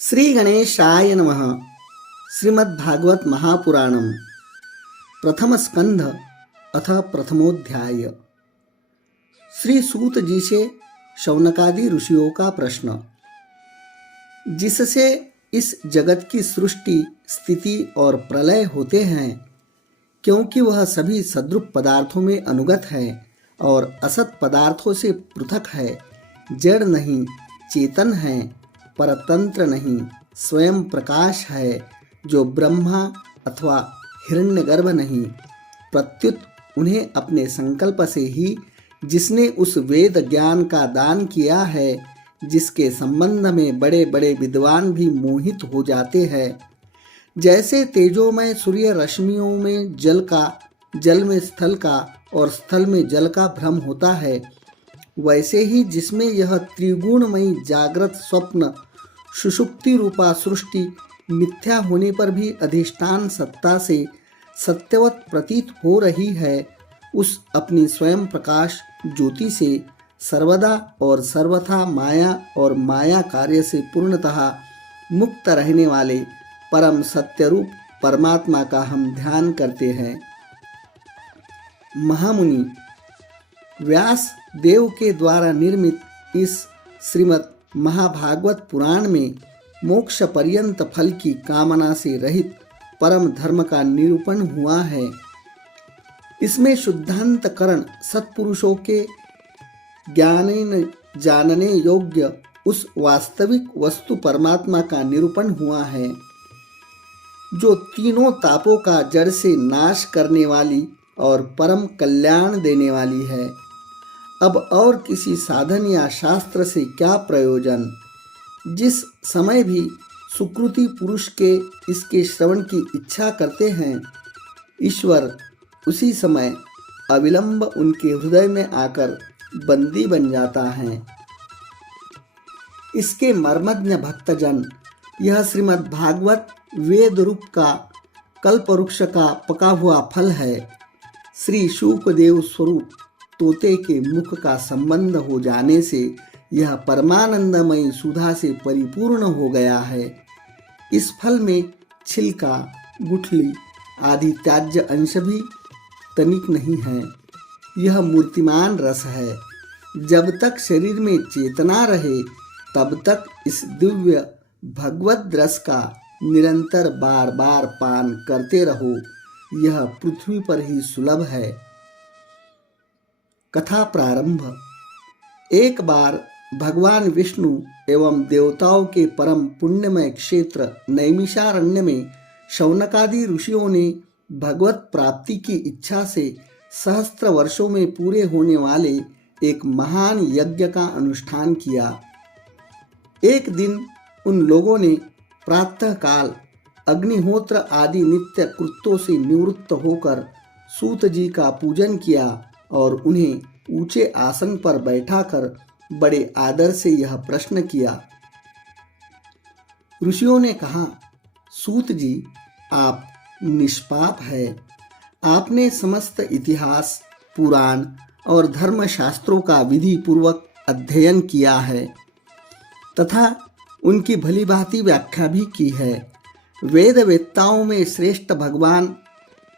श्री गणेशाय नमः। श्रीमद्भागवत महापुराणम प्रथम स्कंध अथ प्रथमोध्याय। श्री सूत जी से शौनकादि ऋषियों का प्रश्न, जिससे इस जगत की सृष्टि स्थिति और प्रलय होते हैं, क्योंकि वह सभी सद्रूप पदार्थों में अनुगत है और असत पदार्थों से पृथक है, जड़ नहीं, चेतन है, परतंत्र नहीं, स्वयं प्रकाश है, जो ब्रह्मा अथवा हिरण्यगर्भ नहीं, प्रत्युत उन्हें अपने संकल्प से ही जिसने उस वेद ज्ञान का दान किया है, जिसके संबंध में बड़े बड़े विद्वान भी मोहित हो जाते हैं। जैसे तेजोमय सूर्य रश्मियों में जल में स्थल का और स्थल में जल का भ्रम होता है, वैसे ही जिसमें यह त्रिगुणमयी जागृत स्वप्न सुषुप्ति रूपा सृष्टि मिथ्या होने पर भी अधिष्ठान सत्ता से सत्यवत प्रतीत हो रही है, उस अपनी स्वयं प्रकाश ज्योति से सर्वदा और सर्वथा माया और माया कार्य से पूर्णतः मुक्त रहने वाले परम सत्य रूप परमात्मा का हम ध्यान करते हैं। महामुनि, व्यास देव के द्वारा निर्मित इस श्रीमद् महाभागवत पुराण में मोक्ष पर्यंत फल की कामना से रहित परम धर्म का निरूपण हुआ है। इसमें शुद्धांतकरण सत्पुरुषों के जानने योग्य उस वास्तविक वस्तु परमात्मा का निरूपण हुआ है, जो तीनों तापों का जड़ से नाश करने वाली और परम कल्याण देने वाली है। अब और किसी साधन या शास्त्र से क्या प्रयोजन। जिस समय भी सुकृति पुरुष के इसके श्रवण की इच्छा करते हैं, ईश्वर उसी समय अविलंब उनके हृदय में आकर बंदी बन जाता है। इसके मर्मज्ञ भक्तजन यह श्रीमद् भागवत वेद रूप का कल्पवृक्ष का पका हुआ फल है। श्री शुकदेव स्वरूप तोते के मुख का संबंध हो जाने से यह परमानंदमयी सुधा से परिपूर्ण हो गया है। इस फल में छिलका, गुठली आदि त्याज्य अंश भी तनिक नहीं है। यह मूर्तिमान रस है। जब तक शरीर में चेतना रहे, तब तक इस दिव्य भगवत रस का निरंतर बार बार पान करते रहो। यह पृथ्वी पर ही सुलभ है। कथा प्रारंभ। एक बार भगवान विष्णु एवं देवताओं के परम पुण्यमय क्षेत्र नैमिषारण्य में शौनकादि ऋषियों ने भगवत प्राप्ति की इच्छा से सहस्त्र वर्षों में पूरे होने वाले एक महान यज्ञ का अनुष्ठान किया। एक दिन उन लोगों ने प्रातःकाल अग्निहोत्र आदि नित्य कृत्यों से निवृत्त होकर सूत जी का पूजन किया और उन्हें ऊंचे आसन पर बैठाकर बड़े आदर से यह प्रश्न किया। ऋषियों ने कहा, सूत जी, आप निष्पाप है। आपने समस्त इतिहास, पुराण और धर्मशास्त्रों का विधि पूर्वक अध्ययन किया है तथा उनकी भलीभांति व्याख्या भी की है। वेद वेत्ताओं में श्रेष्ठ भगवान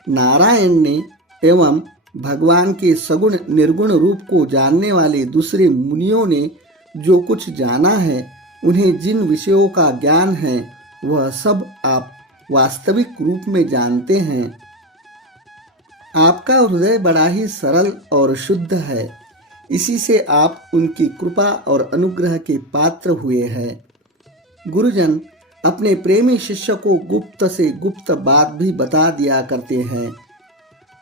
नारायण ने एवं भगवान के सगुण निर्गुण रूप को जानने वाले दूसरे मुनियों ने जो कुछ जाना है, उन्हें जिन विषयों का ज्ञान है, वह सब आप वास्तविक रूप में जानते हैं। आपका हृदय बड़ा ही सरल और शुद्ध है। इसी से आप उनकी कृपा और अनुग्रह के पात्र हुए हैं। गुरुजन अपने प्रेमी शिष्य को गुप्त से गुप्त बात भी बता दिया करते हैं।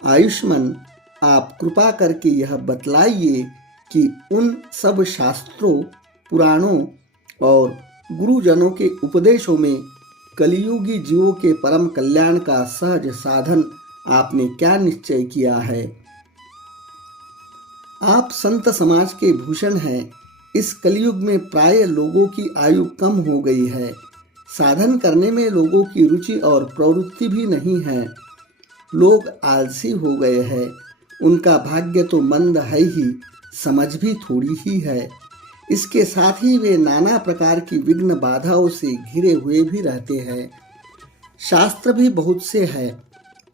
आयुष्मान, आप कृपा करके यह बतलाइए कि उन सब शास्त्रों, पुराणों और गुरुजनों के उपदेशों में कलियुगी जीवों के परम कल्याण का सहज साधन आपने क्या निश्चय किया है। आप संत समाज के भूषण हैं। इस कलियुग में प्राय लोगों की आयु कम हो गई है। साधन करने में लोगों की रुचि और प्रवृत्ति भी नहीं है। लोग आलसी हो गए हैं। उनका भाग्य तो मंद है ही, समझ भी थोड़ी ही है। इसके साथ ही वे नाना प्रकार की विघ्न बाधाओं से घिरे हुए भी रहते हैं। शास्त्र भी बहुत से हैं,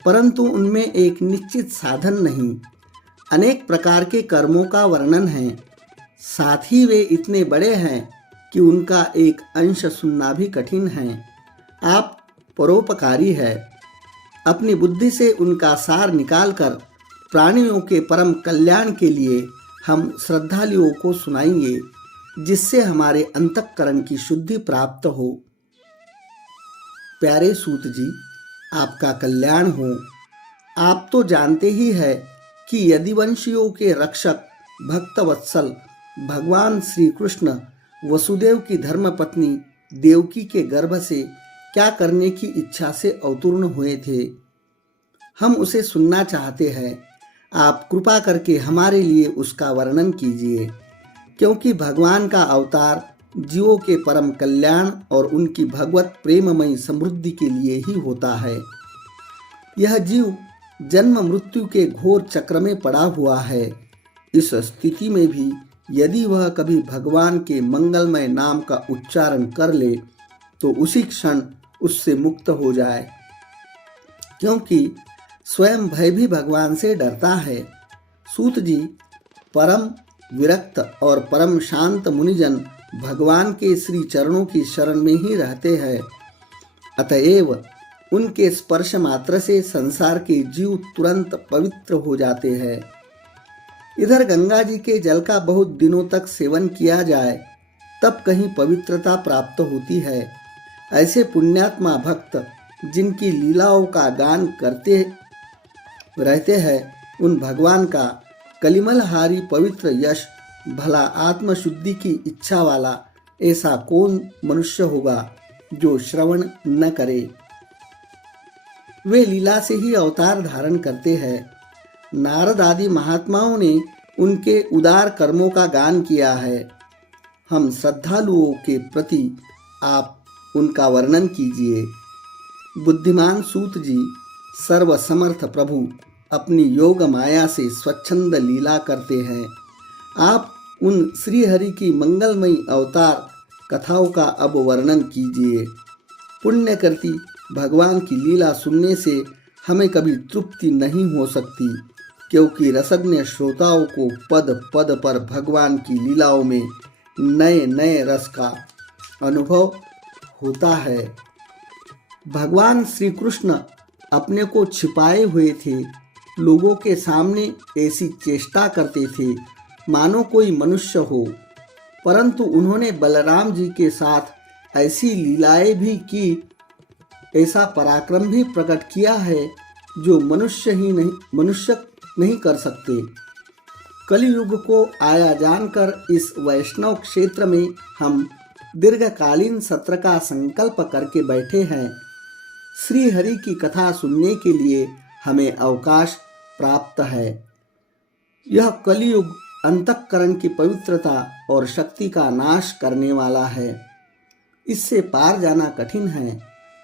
परंतु उनमें एक निश्चित साधन नहीं। अनेक प्रकार के कर्मों का वर्णन है। साथ ही वे इतने बड़े हैं कि उनका एक अंश सुनना भी कठिन है। आप परोपकारी है। अपनी बुद्धि से उनका सार निकालकर प्राणियों के परम कल्याण के लिए हम श्रद्धालुओं को सुनाएंगे, जिससे हमारे अंतःकरण की शुद्धि प्राप्त हो। प्यारे सूत जी, आपका कल्याण हो। आप तो जानते ही है कि यदुवंशियों के रक्षक भक्तवत्सल भगवान श्री कृष्ण वसुदेव की धर्मपत्नी देवकी के गर्भ से क्या करने की इच्छा से अवतीर्ण हुए थे। हम उसे सुनना चाहते हैं। आप कृपा करके हमारे लिए उसका वर्णन कीजिए, क्योंकि भगवान का अवतार जीवों के परम कल्याण और उनकी भगवत प्रेममयी समृद्धि के लिए ही होता है। यह जीव जन्म मृत्यु के घोर चक्र में पड़ा हुआ है। इस स्थिति में भी यदि वह कभी भगवान के मंगलमय नाम का उच्चारण कर ले तो उसी क्षण उससे मुक्त हो जाए, क्योंकि स्वयं भय भी भगवान से डरता है। सूत जी, परम विरक्त और परम शांत मुनिजन भगवान के श्री चरणों की शरण में ही रहते हैं। अतएव उनके स्पर्श मात्र से संसार के जीव तुरंत पवित्र हो जाते हैं। इधर गंगा जी के जल का बहुत दिनों तक सेवन किया जाए तब कहीं पवित्रता प्राप्त होती है। ऐसे पुण्यात्मा भक्त जिनकी लीलाओं का गान करते रहते हैं, उन भगवान का कलिमलहारी पवित्र यश भला आत्मशुद्धि की इच्छा वाला ऐसा कौन मनुष्य होगा जो श्रवण न करे। वे लीला से ही अवतार धारण करते हैं। नारद आदि महात्माओं ने उनके उदार कर्मों का गान किया है। हम श्रद्धालुओं के प्रति आप उनका वर्णन कीजिए। बुद्धिमान सूत जी, सर्वसमर्थ प्रभु अपनी योग माया से स्वच्छंद लीला करते हैं। आप उन श्रीहरि की मंगलमयी अवतार कथाओं का अब वर्णन कीजिए। पुण्यकृति भगवान की लीला सुनने से हमें कभी तृप्ति नहीं हो सकती, क्योंकि रसज्ञ श्रोताओं को पद पद पर भगवान की लीलाओं में नए नए रस का अनुभव होता है। भगवान श्री कृष्ण अपने को छिपाए हुए थे। लोगों के सामने ऐसी चेष्टा करते थे मानो कोई मनुष्य हो, परंतु उन्होंने बलराम जी के साथ ऐसी लीलाएं भी की, ऐसा पराक्रम भी प्रकट किया है जो मनुष्य नहीं कर सकते। कलियुग को आया जानकर इस वैष्णव क्षेत्र में हम दीर्घकालीन सत्र का संकल्प करके बैठे हैं। श्री हरि की कथा सुनने के लिए हमें अवकाश प्राप्त है। यह कलियुग अंतःकरण की पवित्रता और शक्ति का नाश करने वाला है। इससे पार जाना कठिन है।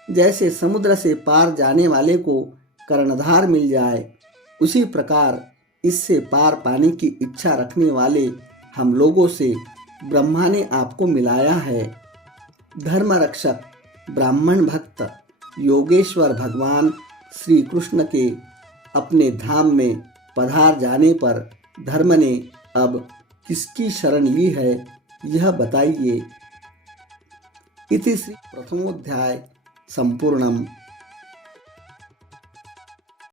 जैसे समुद्र से पार जाने वाले को कर्णधार मिल जाए, उसी प्रकार इससे पार पाने की इच्छा रखने वाले हम लोगों से ब्रह्मा ने आपको मिलाया है। धर्म रक्षक ब्राह्मण भक्त योगेश्वर भगवान श्री कृष्ण के अपने धाम में पधार जाने पर धर्म ने अब किसकी शरण ली है, यह बताइए। इति श्री प्रथमोध्याय संपूर्णम।